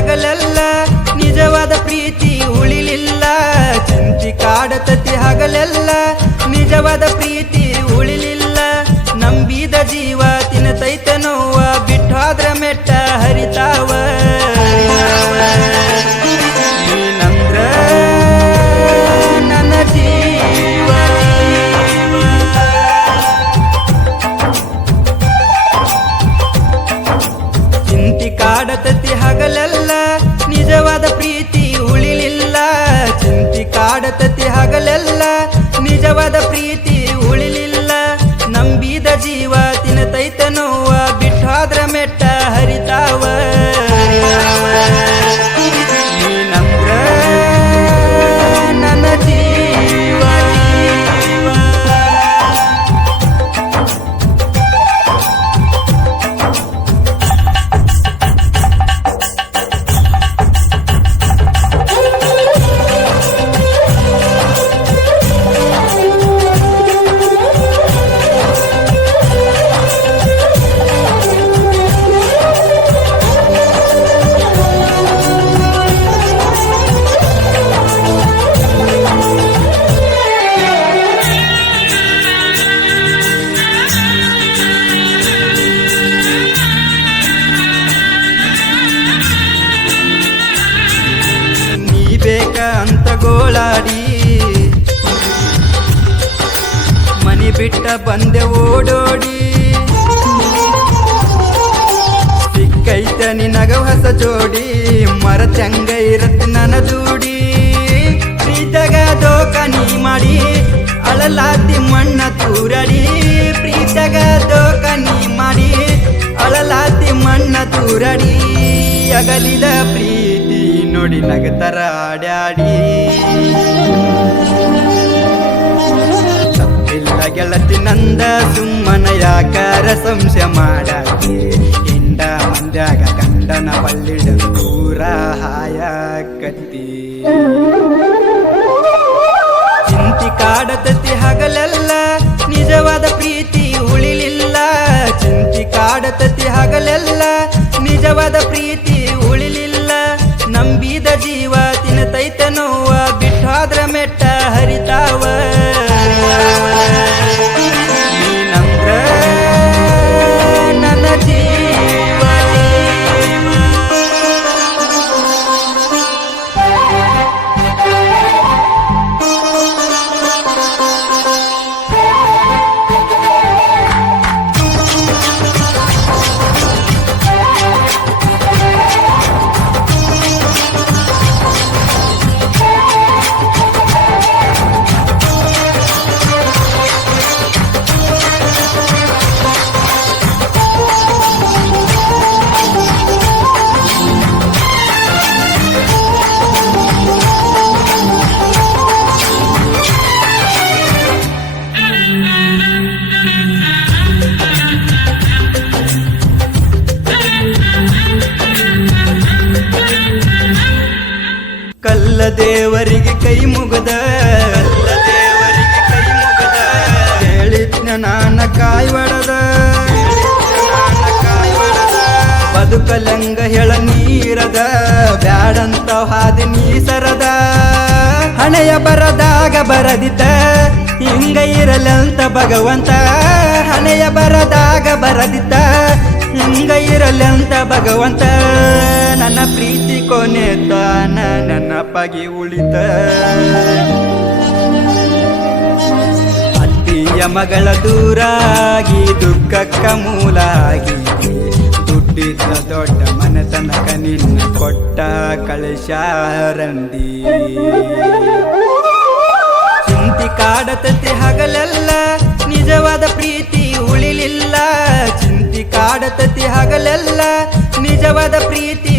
ಹಗಲೆಲ್ಲ ನಿಜವಾದ ಪ್ರೀತಿ ಉಳಿಲಿಲ್ಲ. ಚಿಂತಿ ಕಾಡತತಿ ಹಗಲೆಲ್ಲ ನಿಜವಾದ ಪ್ರೀತಿ ಉಳಿಲಿಲ್ಲ. ನಂಬಿದ ಜೀವ ತಿನ್ನತೈತ ನೋವ ಬಿಟ್ಟಾದ್ರ ಮೆಟ್ಟ ಹರಿತಾವ. ನೀನಂದ್ರ ನನ್ನ ಜೀವ. ಚಿಂತಿ ಕಾಡತತಿ ಹಗಲೆಲ್ಲ ನಿಜವಾದ ಪ್ರೀತಿ ಉಳಿಲಿಲ್ಲ. ಚಿಂತಿ ಕಾಡತತಿ ಹಗಲೆಲ್ಲ ನಿಜವಾದ ಪ್ರೀತಿ ಉಳಿಲಿಲ್ಲ. ನಂಬಿದ ಜೀವ ತಿನ್ನತೈತ ನೋವ ಬಿಟ್ಟಾದ್ರ ಮೆಟ್ಟ ಹರಿತಾವ. ನೀನಂದ್ರ ನನ್ನ ಜೀವ. ಬೇಕ ಅಂತ ಗೋಳಾಡಿ ಮನಿ ಬಿಟ್ಟ ಬಂದೆ ಓಡೋಡಿ. ಸಿಕ್ಕೈತ ನಿನಗ ಹೊಸ ಜೋಡಿ ಮರತಂಗ ಇರತ್ ನನ್ನ ದೂಡಿ. ಪ್ರೀತಗ ದೋಖ ನೀ ಮಾಡಿ ಅಳಲಾತಿ ಮಣ್ಣ ತೂರಡಿ. ಪ್ರೀತಗ ದೋಖ ನೀ ಮಾಡಿ ಅಳಲಾತಿ ಮಣ್ಣ ತೂರಡಿ. ಅಗಲಿದ ಪ್ರೀತಿ ನೋಡಿ ನಗತರ ಆಡ್ಯಾಡಿ. ತಪ್ಪಿಲ್ಲ ಗೆಳತಿ ನಂದ ಸುಮ್ಮನ ಯಾಕಾರ ಸಂಶಯ ಮಾಡಾಕಿ. ಹಿಂಡ ಮಂದ್ಯಾಗ ಗಂಡನ ಬಲ್ಲಿಡ ದೂರ ಹಾಯಕತ್ತಿ. ಚಿಂತಿ ಕಾಡತತಿ ಹಗಲೆಲ್ಲ ನಿಜವಾದ ಪ್ರೀತಿ ಉಳಿಲಿಲ್ಲ. ಚಿಂತಿ ಕಾಡತತಿ ಹಗಲೆಲ್ಲ ನಿಜವಾದ ಪ್ರೀತಿ ಉಳಿಲಿಲ್ಲ. ನಂಬಿದ ಜೀವ ತಿನ್ನತೈತ ನೋವ ಬಿಟ್ಟಾದ್ರ ಮೆಟ್ಟ ಹರಿತಾವ. ನೀನಂದ್ರ ನನ್ನ ಜೀವ. ಕಲ್ಲ ದೇವರಿಗೆ ಕೈ ಮುಗದ ಹೇಳಿದ್ನ ನಾನ ಕಾಯ್ವಡದ. ಬದುಕಲಂಗ ಹೆಳ ನೀರದ ಬ್ಯಾಡಂತ ಹಾದಿ ನೀಸರದ. ಹಣೆಯ ಬರದಾಗ ಬರದಿತ ಹಿಂಗ ಇರಲಂತ ಭಗವಂತ. ಹಣೆಯ ಬರದಾಗ ಬರದಿತ ಹಿಂಗ ಇರಲಂತ ಭಗವಂತ. ನನ್ನ ಪ್ರೀತಿ ಕೊನೆ ತಾನ ನೆನಪಾಗಿ ಉಳಿತ. ಅತ್ತಿಯ ಮಗಳ ದೂರಾಗಿ ದುಃಖಕ್ಕ ಮೂಲಾಗಿ. ದುಡ್ಡಿದ್ದ ದೊಡ್ಡ ಮನೆತನಕ ನಿನ್ನ ಕೊಟ್ಟ ಕಳಶಾರಂದಿ. ಚಿಂತಿ ಕಾಡತತಿ ಹಗಲೆಲ್ಲ ನಿಜವಾದ ಪ್ರೀತಿ ಉಳಿಲಿಲ್ಲ. ಚಿಂತಿ ಕಾಡತತಿ ಹಗಲೆಲ್ಲ ನಿಜವಾದ ಪ್ರೀತಿ